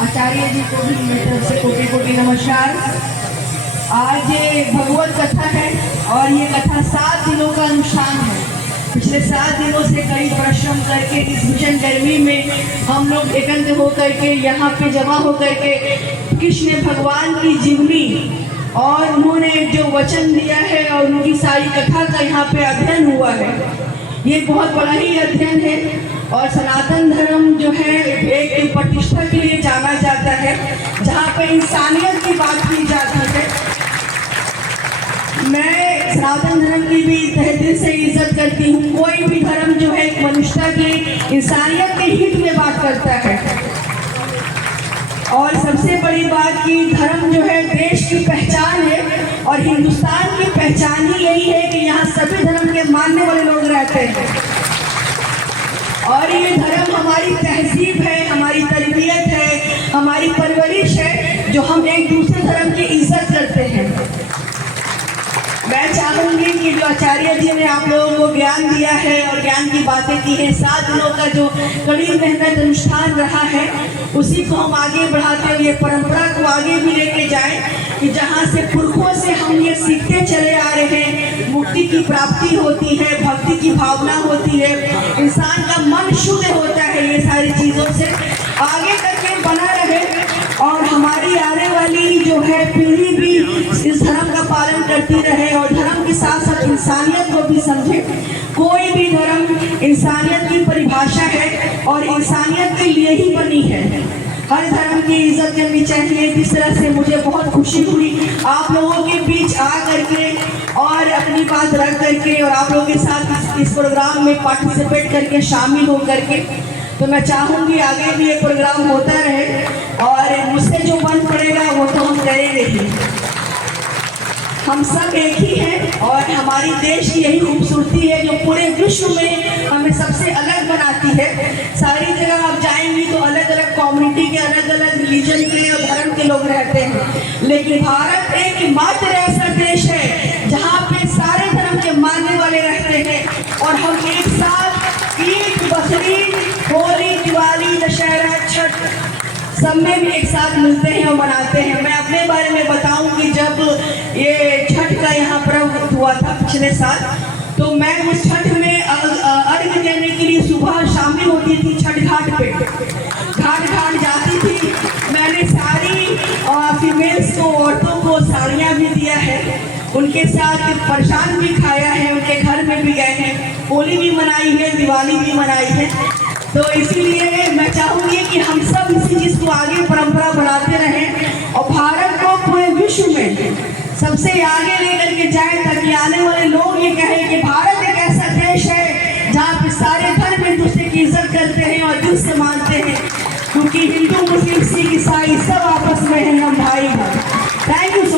आचार्य जी को भी मेरी तरफ से कोटि कोटि नमस्कार। आज भगवत कथा है और ये कथा 7 दिनों का अनुष्ठान है। पिछले 7 दिनों से कई परिश्रम करके इस भीषण गर्मी में हम लोग एकत्र होकर के यहाँ पे जमा होकर के कृष्ण भगवान की जीवनी और उन्होंने जो वचन दिया है और उनकी सारी कथा का यहाँ पे अध्ययन हुआ है। ये बहुत बड़ा ही अध्ययन है और सनातन धर्म जो है एक प्रतिष्ठा के लिए जाना जाता है, जहाँ पे इंसानियत की बात की जाती है। मैं सनातन धर्म की भी तहे दिल से इज्जत करती हूँ। कोई भी धर्म जो है मनुष्यता की, इंसानियत के हित में बात करता है। और सबसे बड़ी बात कि धर्म जो है देश की पहचान है और हिंदुस्तान की पहचान ही यही है कि यहाँ सभी धर्म के मानने वाले लोग रहते हैं। और ये धर्म हमारी तहजीब है, हमारी तरबियत है, हमारी परवरिश है, जो हम एक दूसरे धर्म की इज्जत करते हैं। मैं चाहूँगी कि जो आचार्य जी ने आप लोगों को ज्ञान दिया है और ज्ञान की बातें की हैं, 7 दिनों का जो कड़ी मेहनत अनुष्ठान रहा है, उसी को हम आगे बढ़ाते हुए परंपरा को आगे भी लेके जाएं कि जहाँ से पुरखों से हम ये सीखते चले आ रहे हैं, मुक्ति की प्राप्ति होती है, भक्ति की भावना होती है, इंसान का मन शुद्ध होता है। ये सारी चीज़ों से आगे तक ये बना रहे और हमारी आने वाली जो है पीढ़ी भी इस धर्म का पालन करती रहे और धर्म के साथ साथ इंसानियत को भी समझे। कोई भी धर्म इंसानियत की परिभाषा है और इंसानियत के लिए ही बनी है। हर धर्म की इज्जत करनी चाहिए। जिस तरह से मुझे बहुत खुशी हुई आप लोगों के बीच आ करके और अपनी बात रख करके और आप लोगों के साथ इस प्रोग्राम में पार्टिसिपेट करके शामिल हो करके, तो मैं चाहूँगी आगे भी ये प्रोग्राम होता रहे और मुझसे जो मन पड़ेगा वो तो हम करेंगे ही। हम सब एक ही हैं और हमारी देश की यही खूबसूरती है जो पूरे विश्व में हमें सबसे अलग बनाती है। सारी जगह आप जाएंगी तो अलग अलग कम्युनिटी के, अलग अलग रिलीजन के और धर्म के लोग रहते हैं, लेकिन भारत एक मात्र ऐसा देश है जहाँ पे सारे धर्म के मानने वाले रहते हैं और हम एक साथ ईद, बकरीद, होली, दिवाली, दशहरा, छठ सब में भी एक साथ मिलते हैं और मनाते हैं। मैं अपने बारे में बताऊं कि जब ये छठ का यहाँ पर्व हुआ था पिछले साल, तो मैं उस छठ में अर्घ्य देने के लिए सुबह शामिल होती थी छठ घाट पे। घाट जाती थी। मैंने सारी फीमेल्स को, औरतों को साड़ियाँ भी दिया है, उनके साथ प्रसाद भी खाया है, उनके घर में भी गए हैं, होली भी मनाई है, दिवाली भी मनाई है। तो इसीलिए मैं चाहूँगी कि हम सब इसी चीज़ को आगे परंपरा बढ़ाते रहें और भारत को पूरे विश्व में सबसे आगे लेकर के जाएं, ताकि आने वाले लोग ये कहें कि भारत एक ऐसा देश है जहाँ पे सारे धर्म एक दूसरे की इज्जत करते हैं और दिल से मानते हैं, क्योंकि हिंदू, मुस्लिम, सिख, ईसाई सब आपस में हैं, हम भाई हैं। Thank you.